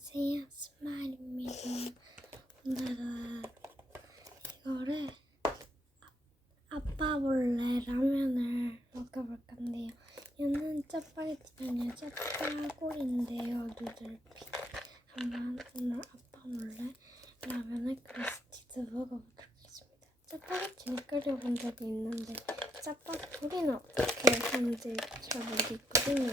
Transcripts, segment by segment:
안녕하세요. 스마일입니다. 오늘은 이거를 아- 아빠 몰래 라면을 먹어볼 건데요. 얘는 짜파게티 아니라 짜파구리인데요. 누들피. 한번 아빠 몰래 라면을 크리스티드 먹어보도록 하겠습니다. 짜파게티는 끓여본 적이 있는데 짜파구리는 어떻게 하는지 잘 모르겠거든요.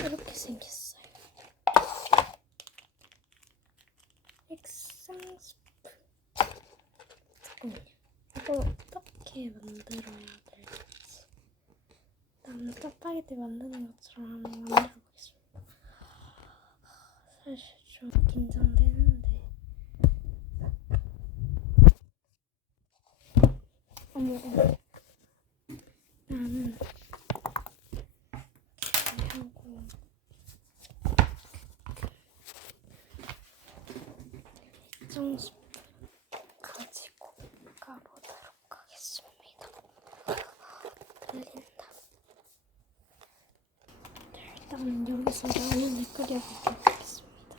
이렇게 생겼어요. 액상 스프. 잠깐만요. 이거 어떻게 만들어야 될지. 나는 짜파게티 만드는 것처럼 한번 만들어보겠습니다. 사실 좀 긴장되는데. 어머, 어머. 나는 이렇게 하고. 액정 스프 가지고 가보도록 하겠습니다. 들린다. 네, 일단은 여기서 라면을 끓여보도록 하겠습니다.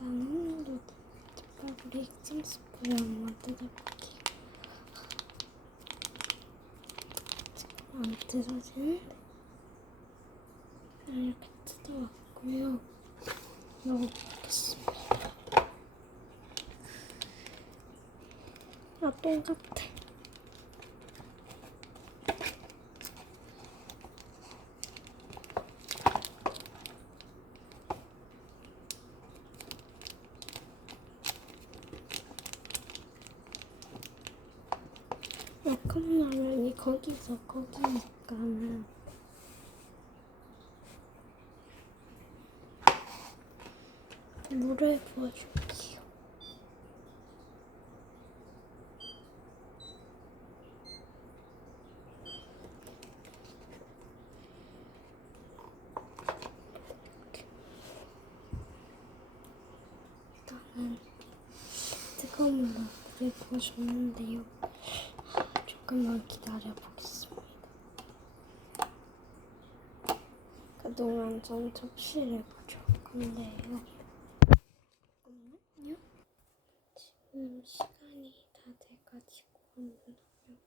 일단은 누드파브리 액정 스프를 뜯어볼게요. 안 뜯어지는데 이렇게 뜯어왔고요. 넣어보겠습니다. 아, 똥 같아. 약한 라면이 거기서 거기니까는 물을 부어줄게요. 일단은 뜨거운 물로 물을 부어줬는데요. 조금만 기다려 보겠습니다. 그동안 전 접시를 가져올 건데요. 잠깐만요. 지금 시간이 다 돼가지고 한번 하면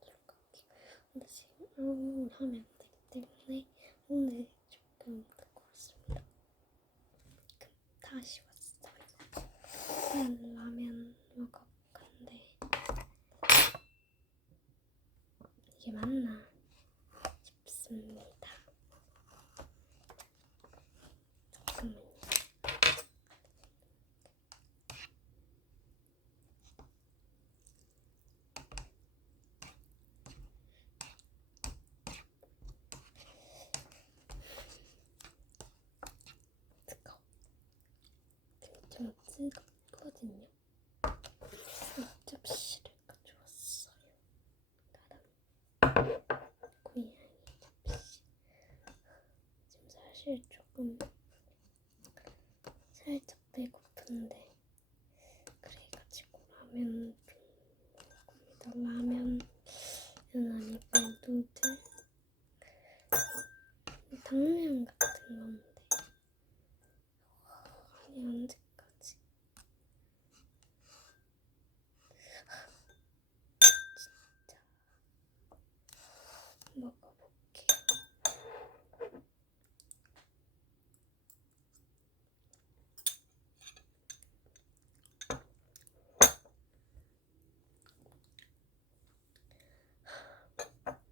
보도록 할게요. 근데 지금 아무 하면 안 되기 때문에 오늘 조금 듣고 왔습니다. 그럼 다시 왔어요. 오늘 라면 먹을 건데 이게 맞나 싶습니다. 잠깐만요. 뜨거워. 좀 뜨겁거든요. 접시를 가져왔어요. 나름 고양이 접시. 지금 사실 조금 살짝 배고픈데 그래가지고 라면 겁니다. 라면은 아니고 누들 당면 같은 건데 아니 언제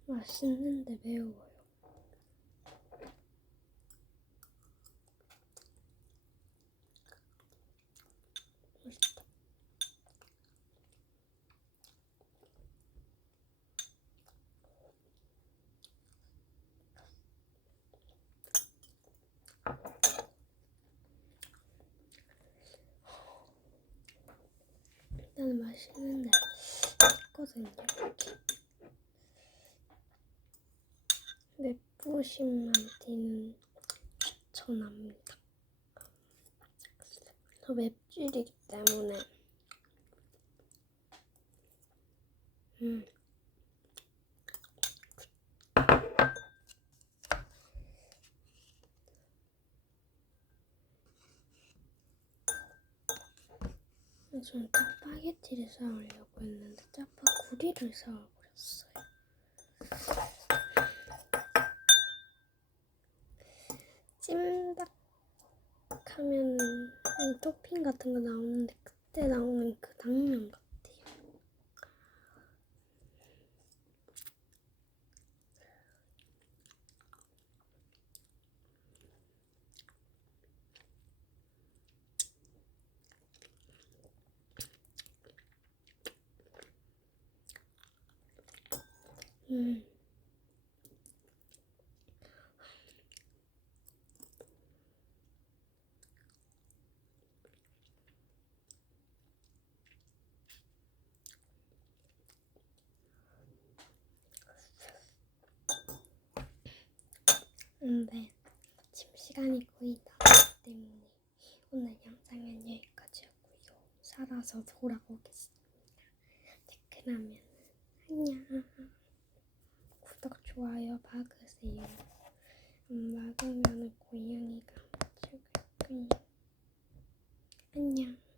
맛있는데 매워요. 맛있다. 일단 맛있는데 있거든요. 이렇게. 맵부심만 띠는 추천합니다. 저 맵찔이기 때문에 음. 저는 짜파게티를 사오려고 했는데 짜파 구리를 사와버렸어요. 하면은 이 토핑 같은 거 나오는데 그때 나오는 그 당면 같아요. 음. 근데 지금 시간이 거의 다 됐기 때문에 오늘 영상은 여기까지였고요. 살아서 돌아오겠습니다. 네, 그러면 안녕. 구독, 좋아요 박으세요. 안 박으면 고양이가 죽을 거예요. 안녕.